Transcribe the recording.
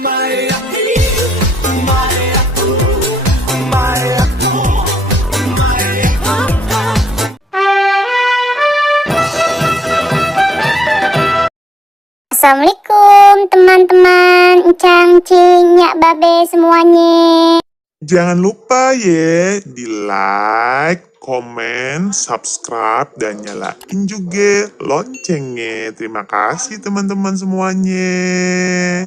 Maya, Maya, Maya, Assalamualaikum teman-teman, encang cing nyak babe semuanya. Jangan lupa ya di like, komen, subscribe, dan nyalain juga loncengnya. Terima kasih teman-teman semuanya.